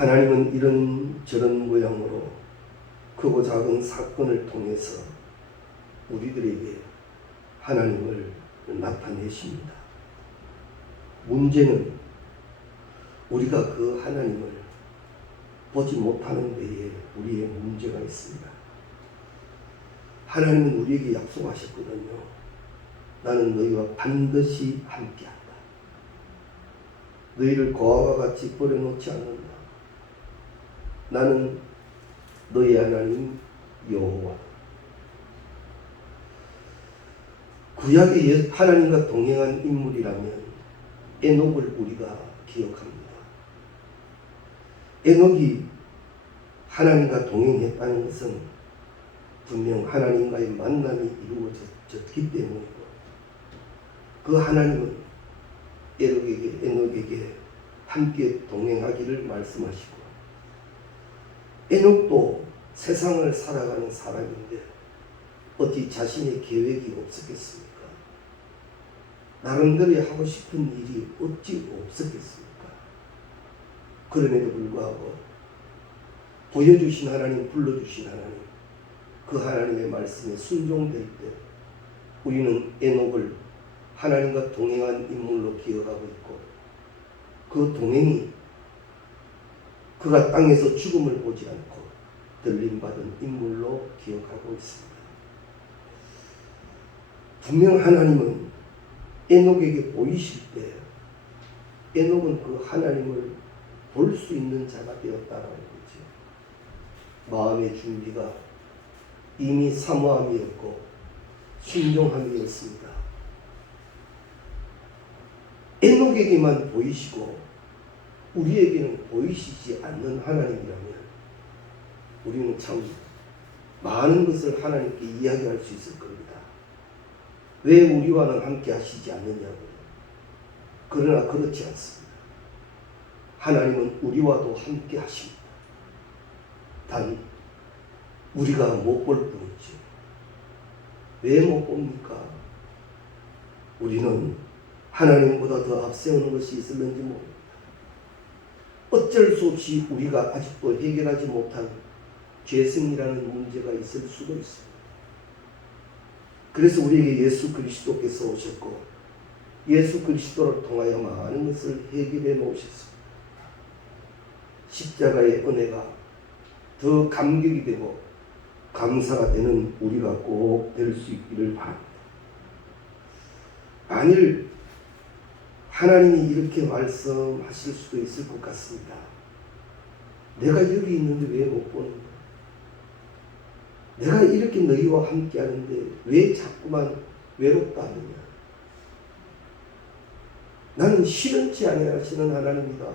하나님은 이런저런 모양으로 크고 작은 사건을 통해서 우리들에게 하나님을 나타내십니다. 문제는 우리가 그 하나님을 보지 못하는 데에 우리의 문제가 있습니다. 하나님은 우리에게 약속하셨거든요. 나는 너희와 반드시 함께한다. 너희를 고아와 같이 버려놓지 않는다. 나는 너희 하나님 여호와. 구약의 하나님과 동행한 인물이라면 에녹을 우리가 기억합니다. 에녹이 하나님과 동행했다는 것은 분명 하나님과의 만남이 이루어졌기 때문이고, 그 하나님은 에녹에게 함께 동행하기를 말씀하시고, 에녹도 세상을 살아가는 사람인데 어찌 자신의 계획이 없었겠습니까? 나름대로 하고 싶은 일이 어찌 없었겠습니까? 그럼에도 불구하고 보여주신 하나님, 불러주신 하나님, 그 하나님의 말씀에 순종될 때 우리는 에녹을 하나님과 동행한 인물로 기억하고 있고, 그 동행이 그가 땅에서 죽음을 보지 않고 들림받은 인물로 기억하고 있습니다. 분명 하나님은 에녹에게 보이실 때 에녹은 그 하나님을 볼 수 있는 자가 되었다라는 거죠. 마음의 준비가 이미 사모함이었고 순종함이었습니다. 에녹에게만 보이시고 우리에게는 보이시지 않는 하나님이라면 우리는 참 많은 것을 하나님께 이야기할 수 있을 겁니다. 왜 우리와는 함께 하시지 않느냐고요. 그러나 그렇지 않습니다. 하나님은 우리와도 함께 하십니다. 단 우리가 못 볼 뿐이죠. 왜 못 봅니까? 우리는 하나님보다 더 앞세우는 것이 있을는지 모릅니다. 어쩔 수 없이 우리가 아직도 해결하지 못한 죄성이라는 문제가 있을 수도 있습니다. 그래서 우리에게 예수 그리스도께서 오셨고 예수 그리스도를 통하여 많은 것을 해결해 놓으셨습니다. 십자가의 은혜가 더 감격이 되고 감사가 되는 우리가 꼭 될 수 있기를 바랍니다. 만일 하나님이 이렇게 말씀하실 수도 있을 것 같습니다. 내가 여기 있는데 왜 못 보는가? 내가 이렇게 너희와 함께 하는데 왜 자꾸만 외롭다 하느냐? 나는 싫은지 아니하시는 하나님이다.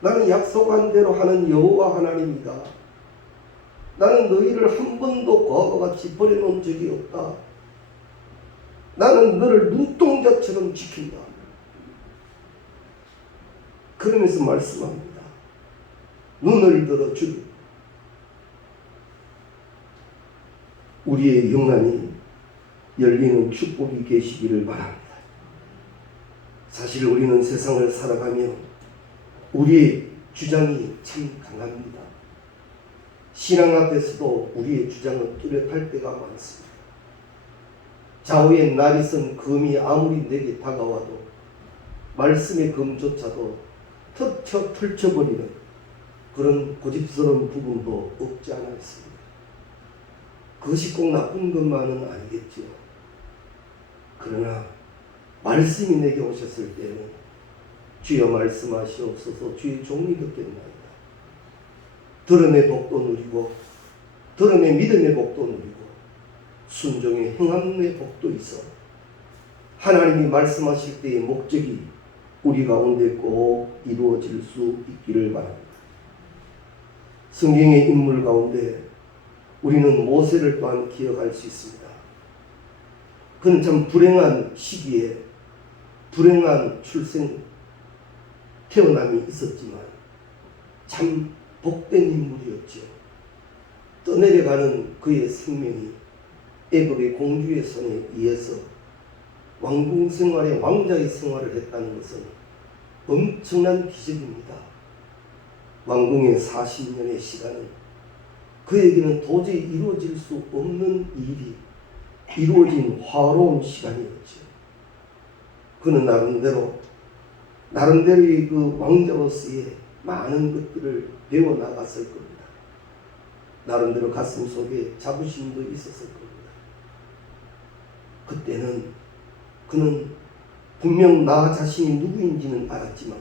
나는 약속한 대로 하는 여호와 하나님이다. 나는 너희를 한 번도 과거와 같이 버려놓은 적이 없다. 나는 너를 눈동자처럼 지킨다. 그러면서 말씀합니다. 눈을 들어 주리. 우리의 영안이 열리는 축복이 계시기를 바랍니다. 사실 우리는 세상을 살아가며 우리의 주장이 참 강합니다. 신앙 앞에서도 우리의 주장은 뚜렷할 때가 많습니다. 좌우에 날이 쓴 금이 아무리 내게 다가와도 말씀의 금조차도 턱쳐 펼쳐버리는 그런 고집스러운 부분도 없지 않아 있습니다. 그것이 꼭 나쁜 것만은 아니겠죠. 그러나 말씀이 내게 오셨을 때는 주여 말씀하시옵소서, 주의 종이 듣겠나이다. 들음의 복도 누리고 들음의 믿음의 복도 누리고 순종의 행함의 복도 있어 하나님이 말씀하실 때의 목적이 우리 가운데 꼭 이루어질 수 있기를 바랍니다. 성경의 인물 가운데 우리는 모세를 또한 기억할 수 있습니다. 그는 참 불행한 시기에 불행한 태어남이 있었지만 참 복된 인물이었죠. 떠내려가는 그의 생명이 애굽의 공주의 손에 의해서 왕궁 생활에 왕자의 생활을 했다는 것은 엄청난 기적입니다. 왕궁의 40년의 시간은 그에게는 도저히 이루어질 수 없는 일이 이루어진 화로운 시간이었죠. 그는 나름대로의 그 왕자로서의 많은 것들을 배워나갔을 겁니다. 나름대로 가슴 속에 자부심도 있었을 겁니다. 그때는 그는 분명 나 자신이 누구인지는 알았지만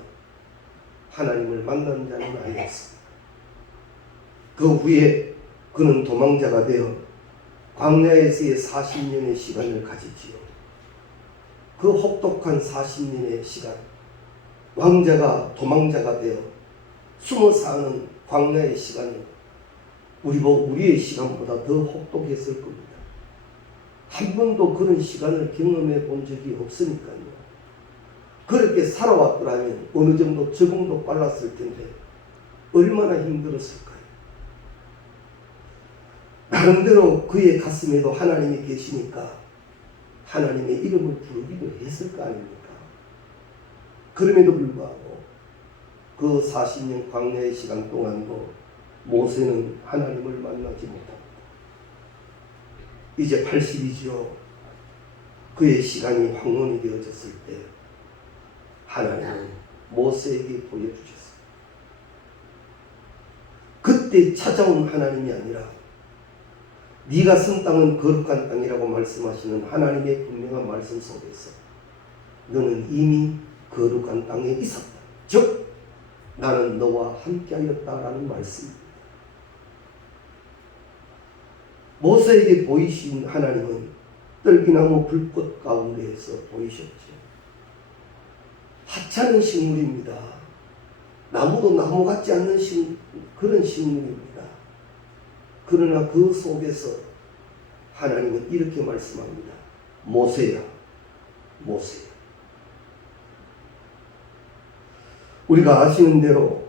하나님을 만난 자는 아니었습니다. 그 후에 그는 도망자가 되어 광야에서의 40년의 시간을 가지지요. 그 혹독한 40년의 시간, 왕자가 도망자가 되어 숨어 사는 광야의 시간은 우리의 시간보다 더 혹독했을 겁니다. 한 번도 그런 시간을 경험해 본 적이 없으니까요. 그렇게 살아왔더라면 어느 정도 적응도 빨랐을 텐데 얼마나 힘들었을까요? 나름대로 그의 가슴에도 하나님이 계시니까 하나님의 이름을 부르기도 했을 거 아닙니까? 그럼에도 불구하고 그 40년 광야의 시간 동안도 모세는 하나님을 만나지 못합니다. 이제 80이죠. 그의 시간이 황혼이 되어졌을 때 하나님은 모세에게 보여주셨어요. 그때 찾아온 하나님이 아니라 네가 선 땅은 거룩한 땅이라고 말씀하시는 하나님의 분명한 말씀 속에서 너는 이미 거룩한 땅에 있었다. 즉 나는 너와 함께하였다라는 말씀입니다. 모세에게 보이신 하나님은 떨기나무 불꽃 가운데에서 보이셨죠. 하찮은 식물입니다. 나무도 나무 같지 않는 그런 식물입니다. 그러나 그 속에서 하나님은 이렇게 말씀합니다. 모세야, 모세야. 우리가 아시는 대로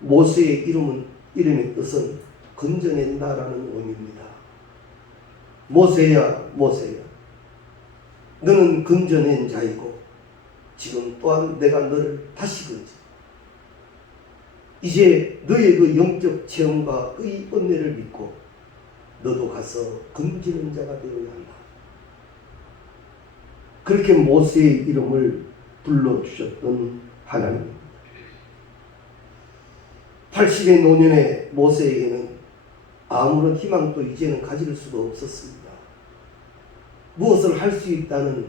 모세의 이름의 뜻은 건져낸다라는 의미입니다. 모세야, 모세야. 너는 건져낸 자이고 지금 또한 내가 너를 다시 건져. 이제 너의 그 영적 체험과 의 은혜를 믿고 너도 가서 건지는 자가 되어야 한다. 그렇게 모세의 이름을 불러주셨던 하나님입니다. 80의 노년의 모세에게는 아무런 희망도 이제는 가질 수도 없었습니다. 무엇을 할 수 있다는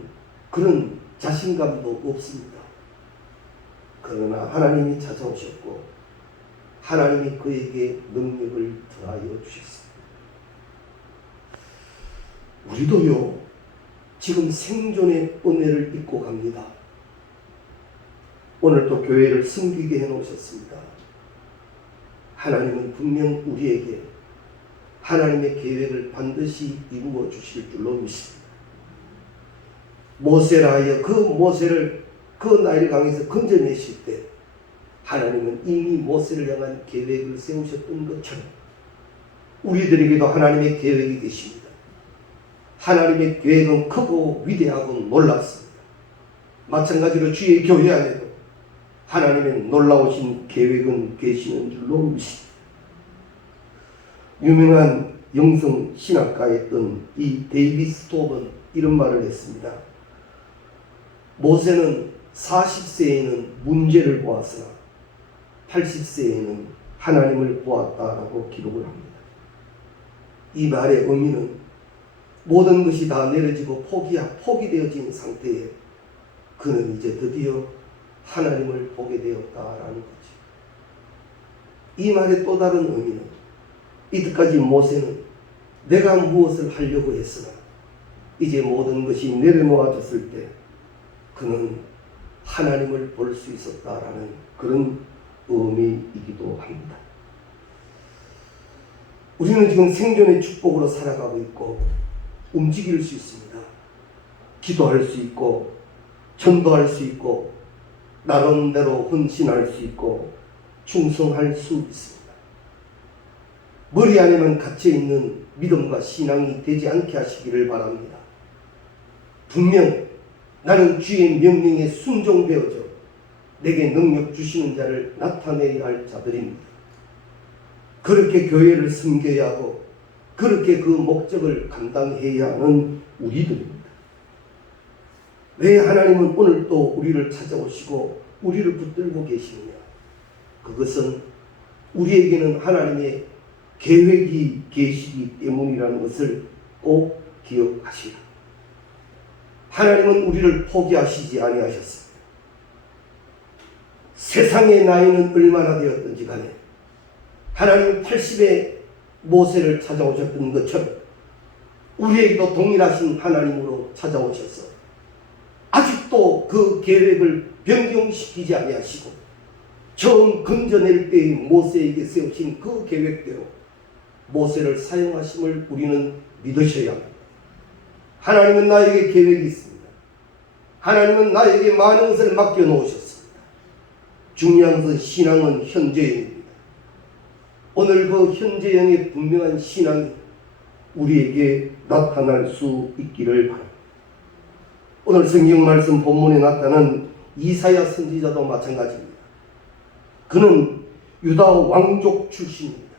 그런 자신감도 없습니다. 그러나 하나님이 찾아오셨고 하나님이 그에게 능력을 더하여 주셨습니다. 우리도요, 지금 생존의 은혜를 입고 갑니다. 오늘 또 교회를 섬기게 해놓으셨습니다. 하나님은 분명 우리에게 하나님의 계획을 반드시 이루어 주실 줄로 믿습니다. 모세라 하여 그 모세를 그 나일 강에서 건져내실 때 하나님은 이미 모세를 향한 계획을 세우셨던 것처럼 우리들에게도 하나님의 계획이 계십니다. 하나님의 계획은 크고 위대하고 놀랍습니다. 마찬가지로 주의 교회 안에도 하나님의 놀라우신 계획은 계시는 줄로 믿습니다. 유명한 영성 신학가였던 이 데이비드 스톱은 이런 말을 했습니다. 모세는 40세에는 문제를 보았으나 80세에는 하나님을 보았다라고 기록을 합니다. 이 말의 의미는 모든 것이 다 내려지고 포기되어진 상태에 그는 이제 드디어 하나님을 보게 되었다라는 거죠. 이 말의 또 다른 의미는 이때까지 모세는 내가 무엇을 하려고 했으나 이제 모든 것이 내려놓아졌을 때 그는 하나님을 볼 수 있었다라는 그런 의미이기도 합니다. 우리는 지금 생존의 축복으로 살아가고 있고 움직일 수 있습니다. 기도할 수 있고 전도할 수 있고 나름대로 헌신할 수 있고 충성할 수 있습니다. 머리 안에만 갇혀있는 믿음과 신앙이 되지 않게 하시기를 바랍니다. 분명 나는 주의 명령에 순종되어져 내게 능력 주시는 자를 나타내야 할 자들입니다. 그렇게 교회를 섬겨야 하고 그렇게 그 목적을 감당해야 하는 우리들입니다. 왜 하나님은 오늘 또 우리를 찾아오시고 우리를 붙들고 계시느냐? 그것은 우리에게는 하나님의 계획이 계시기 때문이라는 것을 꼭 기억하시라. 하나님은 우리를 포기하시지 아니하셨습니다. 세상의 나이는 얼마나 되었든지 간에 하나님 80에 모세를 찾아오셨던 것처럼 우리에게도 동일하신 하나님으로 찾아오셔서 아직도 그 계획을 변경시키지 아니하시고 처음 건져낼 때의 모세에게 세우신 그 계획대로 모세를 사용하심을 우리는 믿으셔야 합니다. 하나님은 나에게 계획이 있습니다. 하나님은 나에게 많은 것을 맡겨놓으셨습니다. 중요한 것은 신앙은 현재형입니다. 오늘 그 현재형의 분명한 신앙이 우리에게 나타날 수 있기를 바랍니다. 오늘 성경 말씀 본문에 나타난 이사야 선지자도 마찬가지입니다. 그는 유다 왕족 출신입니다.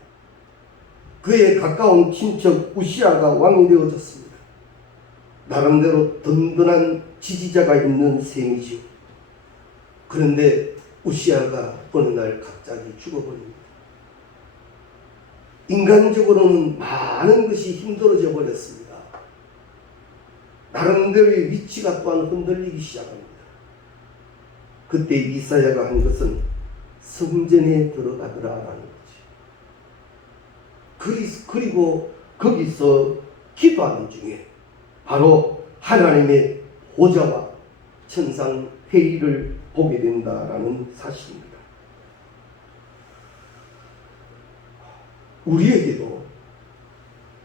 그의 가까운 친척 우시아가 왕이 되어졌습니다. 나름대로 든든한 지지자가 있는 셈이죠. 그런데 우시아가 어느 날 갑자기 죽어버립니다. 인간적으로는 많은 것이 힘들어져 버렸습니다. 나름대로의 위치가 또한 흔들리기 시작합니다. 그때 이사야가 한 것은 성전에 들어가더라라는 거지. 그리고 거기서 기도하는 중에 바로 하나님의 보좌와 천상 회의를 보게 된다라는 사실입니다. 우리에게도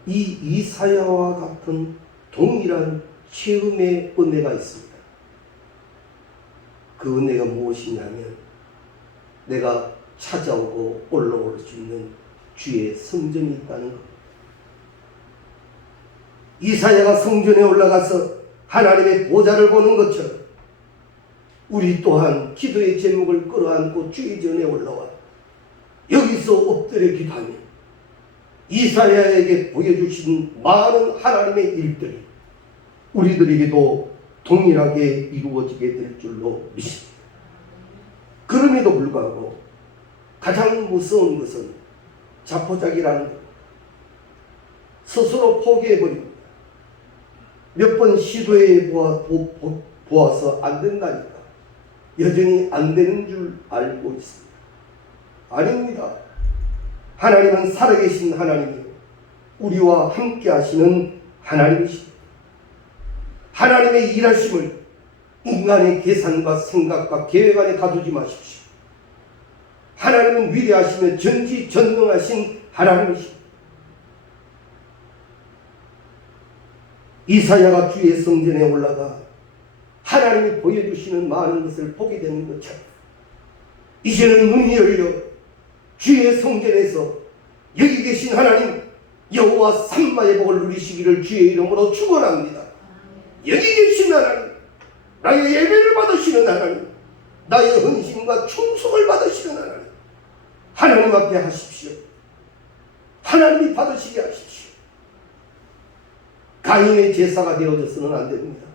이 이사야와 같은 동일한 체험의 은혜가 있습니다. 그 은혜가 무엇이냐면 내가 찾아오고 올라올 수 있는 주의 성전이 있다는 것. 이사야가 성전에 올라가서 하나님의 보좌를 보는 것처럼 우리 또한 기도의 제목을 끌어안고 주의 전에 올라와 여기서 엎드려 기도하며 이사야에게 보여주신 많은 하나님의 일들이 우리들에게도 동일하게 이루어지게 될 줄로 믿습니다. 그럼에도 불구하고 가장 무서운 것은 자포자기라는 것. 스스로 포기해버립니다. 몇 번 시도해 보아서 안 된다니까 여전히 안 되는 줄 알고 있습니다. 아닙니다. 하나님은 살아계신 하나님이요 우리와 함께 하시는 하나님이십니다. 하나님의 일하심을 인간의 계산과 생각과 계획 안에 가두지 마십시오. 하나님은 위대하시며 전지전능하신 하나님이십니다. 이사야가 주의 성전에 올라가 하나님이 보여주시는 많은 것을 보게 되는 것처럼 이제는 눈이 열려 주의 성전에서 여기 계신 하나님 여호와 삼마의 복을 누리시기를 주의 이름으로 축원합니다. 여기 계신 하나님, 나의 예배를 받으시는 하나님, 나의 헌신과 충성을 받으시는 하나님, 하나님 앞에 하십시오. 하나님이 받으시게 하십시오. 가인의 제사가 되어져서는 안 됩니다.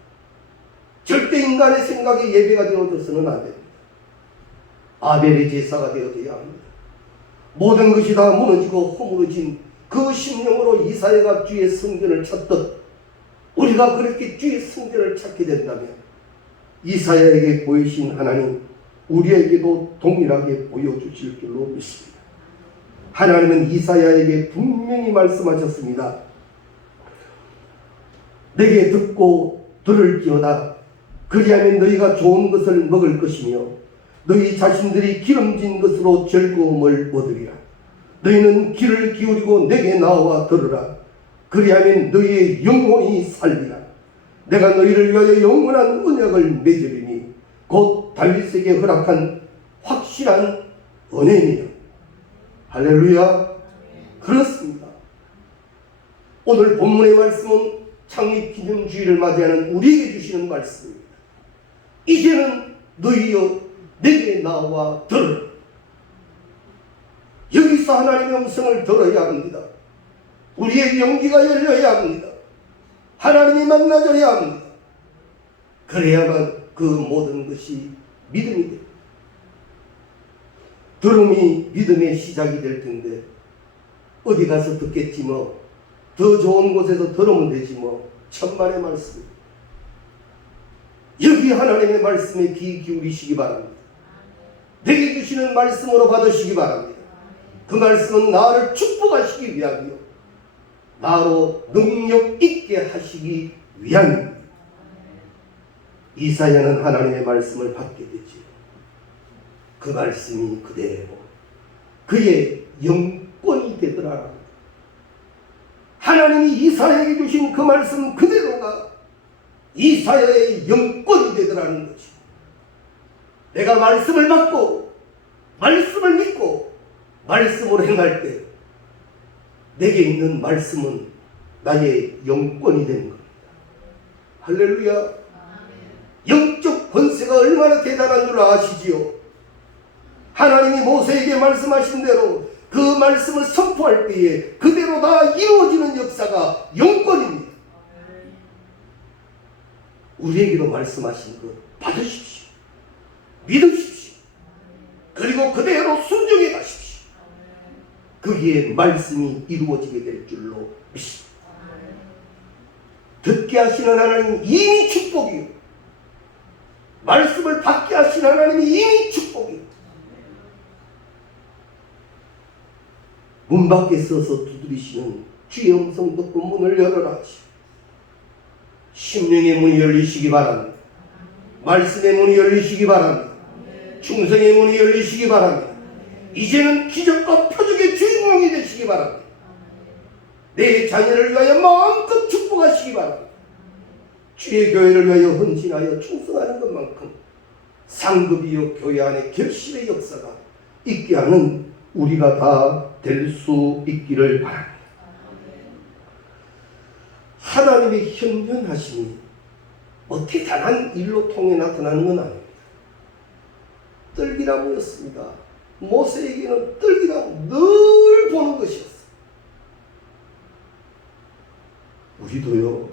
절대 인간의 생각에 예배가 되어져서는 안 됩니다. 아벨의 제사가 되어져야 합니다. 모든 것이 다 무너지고 허물어진 그 심령으로 이사야가 주의 성전을 찾듯 우리가 그렇게 주의 성전을 찾게 된다면 이사야에게 보이신 하나님 우리에게도 동일하게 보여주실 줄로 믿습니다. 하나님은 이사야에게 분명히 말씀하셨습니다. 내게 듣고 들을지어다. 그리하면 너희가 좋은 것을 먹을 것이며 너희 자신들이 기름진 것으로 즐거움을 얻으리라. 너희는 귀를 기울이고 내게 나와 들으라. 그리하면 너희의 영혼이 살리라. 내가 너희를 위하여 영원한 언약을 맺으리니 곧 다윗에게 허락한 확실한 은혜니라. 할렐루야. 그렇습니다. 오늘 본문의 말씀은 창립 기념주의를 맞이하는 우리에게 주시는 말씀입니다. 이제는 너희여 내게 나와 들으라. 여기서 여기서 하나님의 음성을 들어야 합니다. 우리의 용기가 열려야 합니다. 하나님이 만나줘야 합니다. 그래야만 그 모든 것이 믿음이 됩니다. 들음이 믿음의 시작이 될 텐데 어디 가서 듣겠지 뭐. 더 좋은 곳에서 들으면 되지 뭐. 천만의 말씀. 여기 하나님의 말씀에 귀 기울이시기 바랍니다. 내게 주시는 말씀으로 받으시기 바랍니다. 그 말씀은 나를 축복하시기 위하여 나로 능력 있게 하시기 위함입니다. 이사야는 하나님의 말씀을 받게 되지. 그 말씀이 그대로 그의 영권이 되더라. 하나님이 이사야에게 주신 그 말씀 그대로가 이사야의 영권이 되더라는 거지. 내가 말씀을 받고 말씀을 믿고 말씀으로 행할 때 내게 있는 말씀은 나의 영권이 되는 겁니다. 할렐루야. 영적 권세가 얼마나 대단한 줄 아시지요? 하나님이 모세에게 말씀하신 대로 그 말씀을 선포할 때에 그대로 다 이루어지는 역사가 영권입니다. 우리에게도 말씀하신 것 받으십시오. 믿으십시오. 그리고 그대로 순종해 가십시오. 거기에 말씀이 이루어지게 될 줄로 믿습니다. 듣게 하시는 하나님 이미 축복이요. 말씀을 받게 하시는 하나님이 이미 축복이요. 문 밖에 서서 두드리시는 주의 음성 듣고 문을 열어라 하시오. 심령의 문이 열리시기 바랍니다. 말씀의 문이 열리시기 바랍니다. 충성의 문이 열리시기 바랍니다. 이제는 기적과 표적의 주인공이 되시기 바랍니다. 내 자녀를 위하여 마음껏 축복하시기 바랍니다. 주의 교회를 위하여 헌신하여 충성하는 것만큼 상급이요 교회 안에 결실의 역사가 있게 하는 우리가 다 될 수 있기를 바랍니다. 하나님의 현현하심이 뭐 대단한 일로 통해 나타나는 건 아닙니다. 떨기나무였습니다. 모세에게는 떨기나무 늘 보는 것이었어요. 우리도요,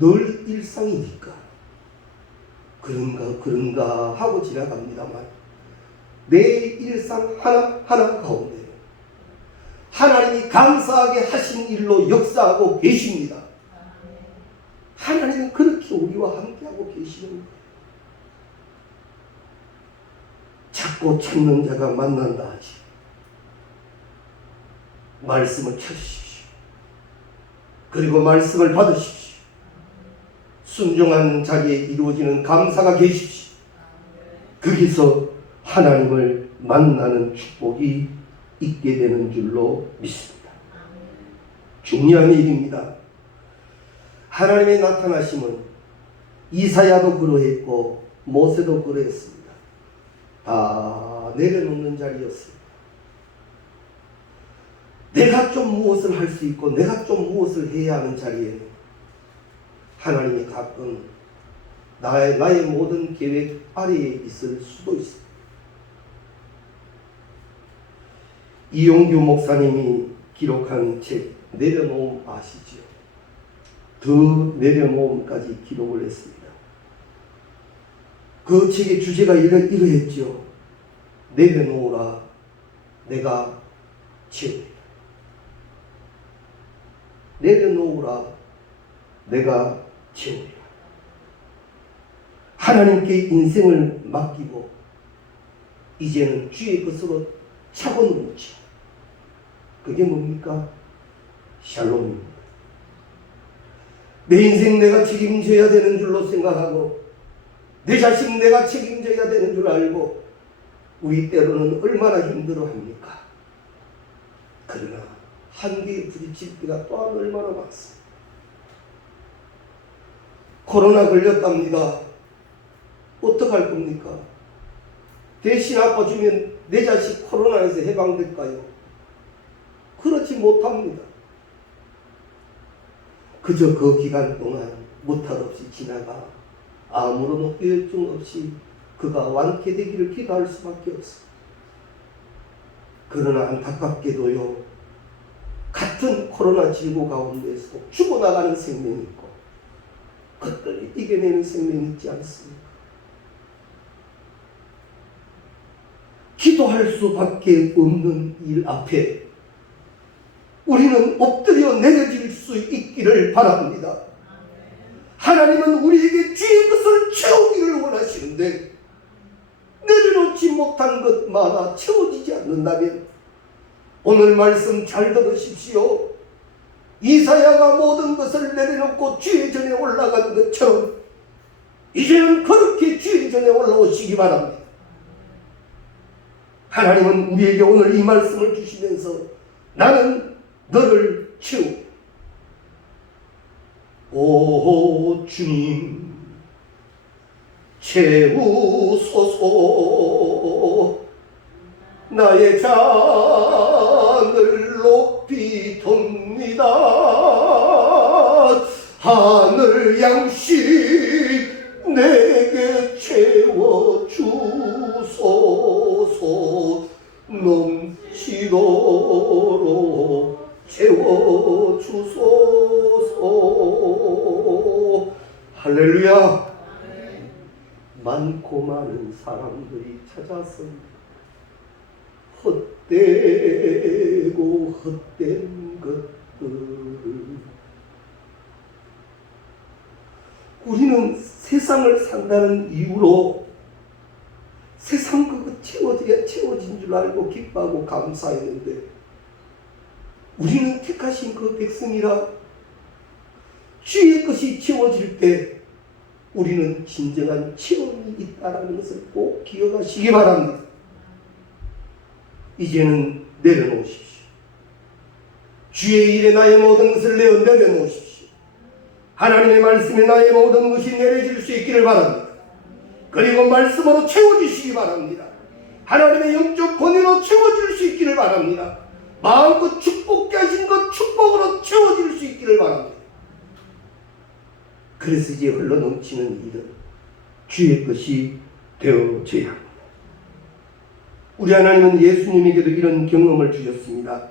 늘 일상이니까 그런가 하고 지나갑니다만 내 일상 하나 가운데 하나님이 감사하게 하신 일로 역사하고 계십니다. 하나님은 그렇게 우리와 함께하고 계시는 거예요. 찾고 찾는 자가 만난다 하지. 말씀을 찾으십시오. 그리고 말씀을 받으십시오. 순종한 자리에 이루어지는 감사가 계십시오. 거기서 하나님을 만나는 축복이 있게 되는 줄로 믿습니다. 중요한 일입니다. 하나님의 나타나심은 이사야도 그러했고 모세도 그러했습니다. 다 내려놓는 자리였습니다. 내가 좀 무엇을 할 수 있고 내가 좀 무엇을 해야 하는 자리에는 하나님이 가끔 나의 모든 계획 아래에 있을 수도 있습니다. 이용규 목사님이 기록한 책 내려놓음 아시죠? 더 내려놓음까지 기록을 했습니다. 그 책의 주제가 이러했죠. 내려놓으라 내가 채우리라. 내려놓으라 내가 채우리라. 하나님께 인생을 맡기고 이제는 주의 것으로 차고놓지. 그게 뭡니까? 샬롬입니다. 내 인생 내가 책임져야 되는 줄로 생각하고 내 자식 내가 책임져야 되는 줄 알고 우리 때로는 얼마나 힘들어합니까? 그러나 한계에 부딪힐 때가 또한 얼마나 많습니다. 코로나 걸렸답니다. 어떡할 겁니까? 대신 아파주면 내 자식 코로나에서 해방될까요? 그렇지 못합니다. 그저 그 기간 동안 무탈 없이 지나가 아무런 후유증 없이 그가 완쾌되기를 기도할 수밖에 없습니다. 그러나 안타깝게도요, 같은 코로나19 가운데서 죽어나가는 생명이 있고 그것들이 이겨내는 생명이 있지 않습니까? 기도할 수밖에 없는 일 앞에 우리는 엎드려 내려질 수 있기를 바랍니다. 하나님은 우리에게 주의 것을 채우기를 원하시는데 내려놓지 못한 것마다 채워지지 않는다면 오늘 말씀 잘 들으십시오. 이사야가 모든 것을 내려놓고 주의 전에 올라간 것처럼 이제는 그렇게 주의 전에 올라오시기 바랍니다. 하나님은 우리에게 오늘 이 말씀을 주시면서 나는 너를 채우고 오 주님 채우소서. 나의 잔을 높이 듭니다. 하늘 양식 내게 채워주소서. 넘치도록 채워주소서. 할렐루야. 많고 많은 사람들이 찾아서 헛되고 헛된 것들, 우리는 세상을 산다는 이유로 세상 그거 채워져야 채워진 줄 알고 기뻐하고 감사했는데 우리는 택하신 그 백성이라 주의 것이 채워질 때 우리는 진정한 체험이 있다는 것을 꼭 기억하시기 바랍니다. 이제는 내려놓으십시오. 주의 일에 나의 모든 것을 내려놓으십시오. 하나님의 말씀에 나의 모든 것이 내려질 수 있기를 바랍니다. 그리고 말씀으로 채워주시기 바랍니다. 하나님의 영적 권위로 채워줄 수 있기를 바랍니다. 마음껏 축복케 하신 것 축복으로 채워질 수 있기를 바랍니다. 그래서 이제 흘러넘치는 일은 주의 것이 되어져야 합니다. 우리 하나님은 예수님에게도 이런 경험을 주셨습니다.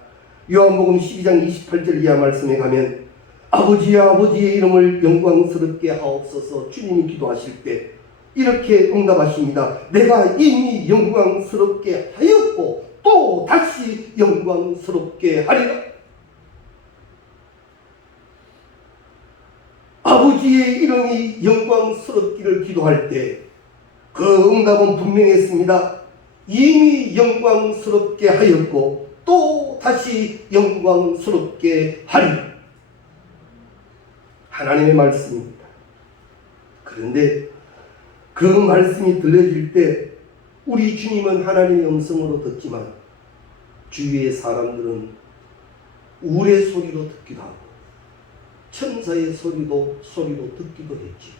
요한복음 12장 28절 이하 말씀에 가면 아버지야 아버지의 이름을 영광스럽게 하옵소서. 주님이 기도하실 때 이렇게 응답하십니다. 내가 이미 영광스럽게 하였고 또 다시 영광스럽게 하리라. 아버지의 이름이 영광스럽기를 기도할 때 그 응답은 분명했습니다. 이미 영광스럽게 하였고 또 다시 영광스럽게 하리. 하나님의 말씀입니다. 그런데 그 말씀이 들려질 때 우리 주님은 하나님의 음성으로 듣지만 주위의 사람들은 우레 소리로 듣기도 하고 천사의 소리로 듣기도 했지.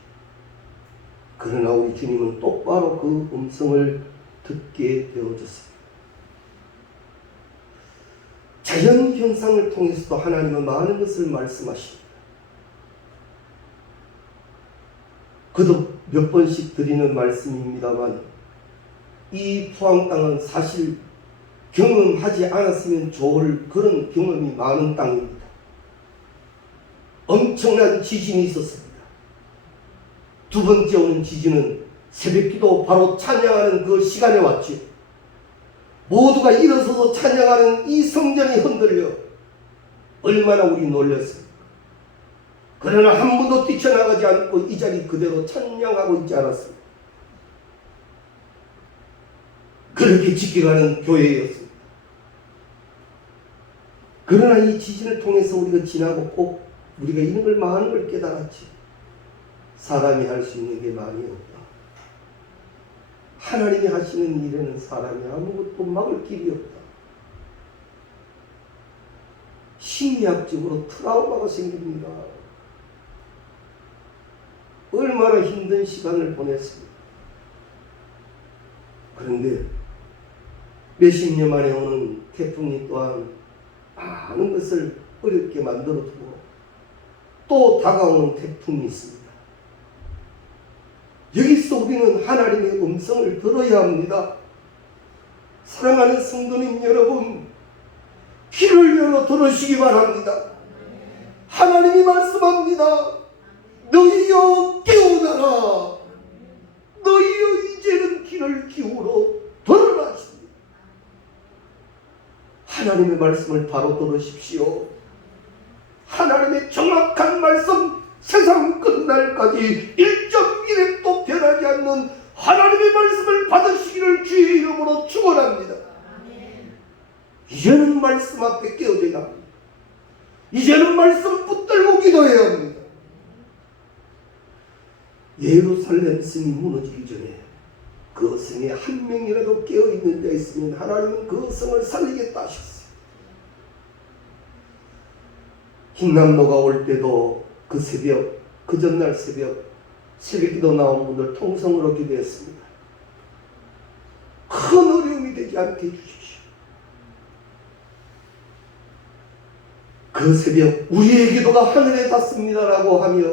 그러나 우리 주님은 똑바로 그 음성을 듣게 되어졌습니다. 자연 현상을 통해서도 하나님은 많은 것을 말씀하십니다. 그도 몇 번씩 드리는 말씀입니다만 이 포항 땅은 사실 경험하지 않았으면 좋을 그런 경험이 많은 땅입니다. 엄청난 지진이 있었습니다. 두 번째 오는 지진은 새벽기도 바로 찬양하는 그 시간에 왔죠. 모두가 일어서서 찬양하는 이 성전이 흔들려 얼마나 우리 놀랐습니까? 그러나 한 번도 뛰쳐나가지 않고 이 자리 그대로 찬양하고 있지 않았습니다. 그렇게 지켜가는 교회였습니다. 그러나 이 지진을 통해서 우리가 지나고 꼭 우리가 이런 걸 많은 걸 깨달았지. 사람이 할 수 있는 게 많이 없다. 하나님이 하시는 일에는 사람이 아무것도 막을 길이 없다. 심리학적으로 트라우마가 생깁니다. 얼마나 힘든 시간을 보냈습니다. 그런데 몇십 년 만에 오는 태풍이 또한 많은 것을 어렵게 만들어두고 또 다가오는 태풍이 있습니다. 여기서 우리는 하나님의 음성을 들어야 합니다. 사랑하는 성도님 여러분, 귀를 열어 들으시기 바랍니다. 하나님이 말씀합니다. 너희여 깨어나라. 너희여 이제는 귀를 기울여 들으라 하십니다. 하나님의 말씀을 바로 들으십시오. 하나님의 정확한 말씀, 세상 끝날까지 1.1획도 변하지 않는 하나님의 말씀을 받으시기를 주의 이름으로 축원합니다. 이제는 말씀 앞에 깨어져야 합니다. 이제는 말씀 붙들고 기도해야 합니다. 예루살렘 성이 무너지기 전에 그 성에 한 명이라도 깨어있는 자 있으면 하나님은 그 성을 살리겠다 하셨어요. 흰남노가 올 때도 그 새벽, 그 전날 새벽기도 나온 분들 통성으로 기도했습니다. 큰 어려움이 되지 않게 해주십시오. 그 새벽 우리의 기도가 하늘에 닿습니다라고 하며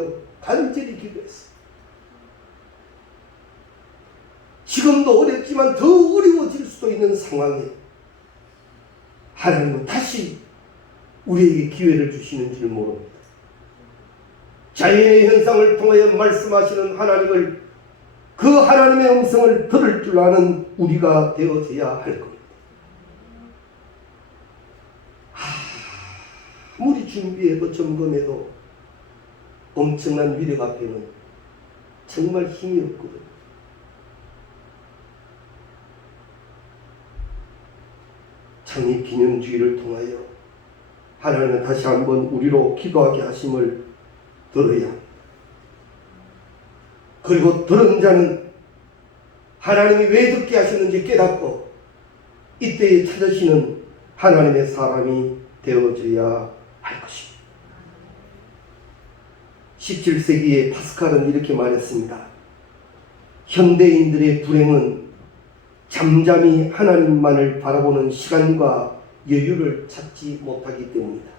간절히 기도했습니다. 지금도 어렵지만 더 어려워질 수도 있는 상황에 하나님은 다시 우리에게 기회를 주시는 줄 모릅니다. 자연의 현상을 통하여 말씀하시는 하나님을, 그 하나님의 음성을 들을 줄 아는 우리가 되어져야 할 겁니다. 아무리 준비해도 점검해도 엄청난 위력 앞에는 정말 힘이 없거든요. 창립기념주의를 통하여 하나님은 다시 한번 우리로 기도하게 하심을 들어야 합니다. 그리고 들은 자는 하나님이 왜 듣게 하시는지 깨닫고 이때에 찾으시는 하나님의 사람이 되어져야 할 것입니다. 17세기의 파스칼은 이렇게 말했습니다. 현대인들의 불행은 잠잠히 하나님만을 바라보는 시간과 여유를 찾지 못하기 때문이다.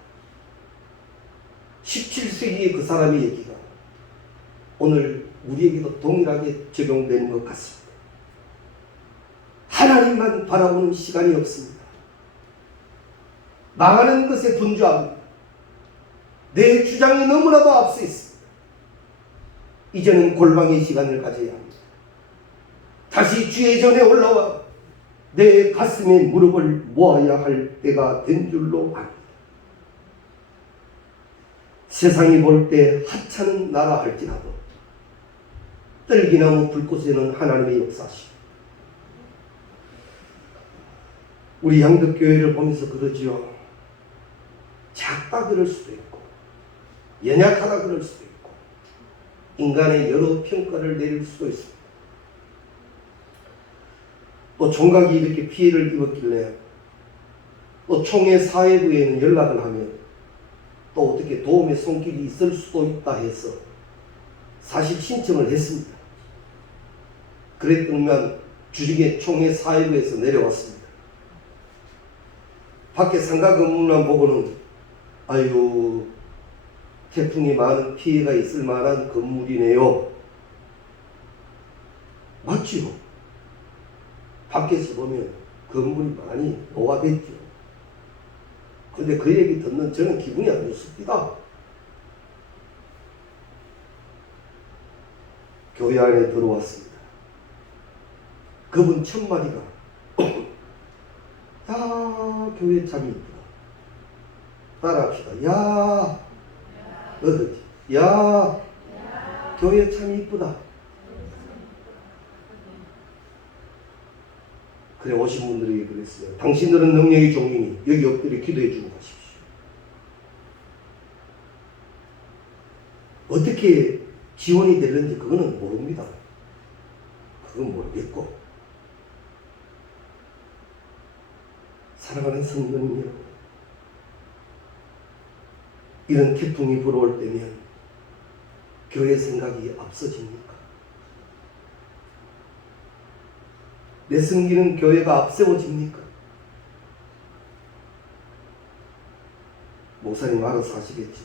17세기의 그 사람의 얘기가 오늘 우리에게도 동일하게 적용되는 것 같습니다. 하나님만 바라보는 시간이 없습니다. 망하는 것에 분주합니다. 내 주장이 너무나도 앞서 있습니다. 이제는 골방의 시간을 가져야 합니다. 다시 주의 전에 올라와 내 가슴에 무릎을 모아야 할 때가 된 줄로 압니다. 세상이 볼 때 하찮은 나라 할지라도 떨기나무 불꽃에는 하나님의 역사시오. 우리 양덕교회를 보면서 그러지요. 작다 그럴 수도 있고 연약하다 그럴 수도 있고 인간의 여러 평가를 내릴 수도 있습니다. 또 총각이 이렇게 피해를 입었길래 또 총회 사회부에는 연락을 하면 또 어떻게 도움의 손길이 있을 수도 있다 해서 사실 신청을 했습니다. 그랬더니만 주중에 총회 사회부에서 내려왔습니다. 밖에 상가 건물만 보고는 아유, 태풍이 많은 피해가 있을 만한 건물이네요. 맞지요? 밖에서 보면 건물이 많이 노화됐죠. 그런데 그 얘기 듣는 저는 기분이 안 좋습니다. 교회 안에 들어왔습니다. 그분 첫 마디가 야, 교회 참 이쁘다. 따라합시다. 야, 어디지? 야, 교회 참 이쁘다. 그래 오신 분들에게 그랬어요. 당신들은 능력의 종이니 여기 엎드려 기도해 주고 가십시오. 어떻게 지원이 되는지 그거는 모릅니다. 그건 모르겠고. 사랑하는 성도님 여러분, 이런 태풍이 불어올 때면 교회 생각이 앞서집니까? 내 섬기는 교회가 앞세워집니까? 목사님 알아서 하시겠지.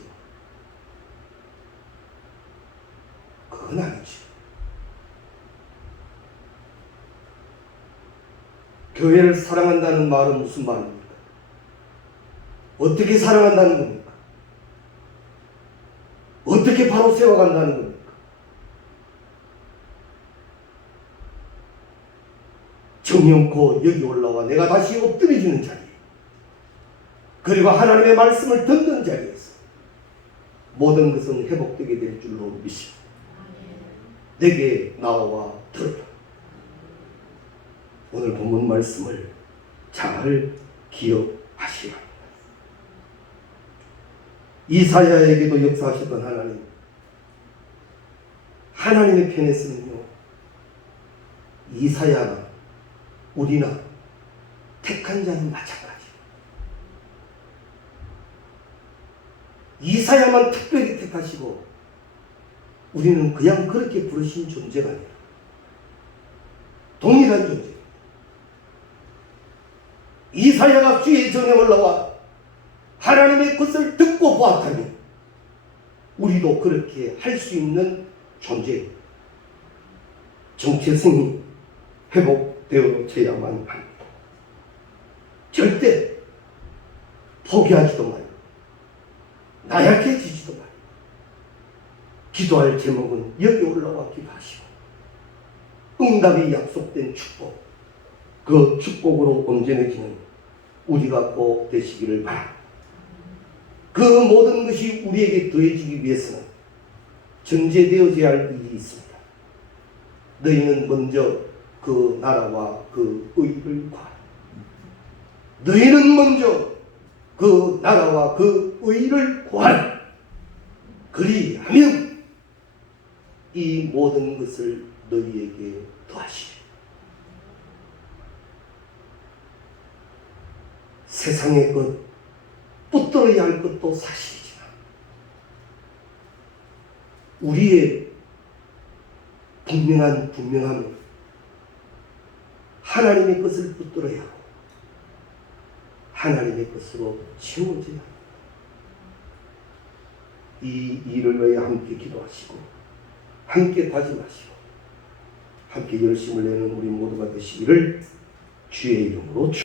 그건 아니지. 교회를 사랑한다는 말은 무슨 말입니까? 어떻게 사랑한다는 겁니까? 어떻게 바로 세워간다는 겁니까? 정령코 여기 올라와 내가 다시 엎드려지는 자리에, 그리고 하나님의 말씀을 듣는 자리에서 모든 것은 회복되게 될 줄로 믿습니다. 내게 나와 들어라. 오늘 본문 말씀을 잘 기억하시라. 이사야에게도 역사하셨던 하나님, 하나님의 편에서는요, 이사야나 우리나 택한 자는 마찬가지. 이사야만 특별히 택하시고 우리는 그냥 그렇게 부르신 존재가 아니라 동일한 존재. 이사야가 주의 전에 올라와 하나님의 것을 듣고 보았다니 우리도 그렇게 할 수 있는 존재입니다. 정체성이 회복되어져야만 합니다. 절대 포기하지도 말고 나약해지지도 말고 기도할 제목은 여기 올라와 기도하시고 응답이 약속된 축복, 그 축복으로 온전해지는 우리가 꼭 되시기를 바랍니다. 그 모든 것이 우리에게 더해지기 위해서는 전제되어져야 할 일이 있습니다. 너희는 먼저 그 나라와 그 의를 구하라. 너희는 먼저 그 나라와 그 의를 구하라. 그리하면 이 모든 것을 너희에게 더하시리. 세상의 것, 붙들어야 할 것도 사실이지만 우리의 분명함은 하나님의 것을 붙들어야 하고 하나님의 것으로 채워져야 합니다. 이 일을 위해 함께 기도하시고 함께 다짐하시고 함께 열심을 내는 우리 모두가 되시기를 주의 이름으로 축원합니다.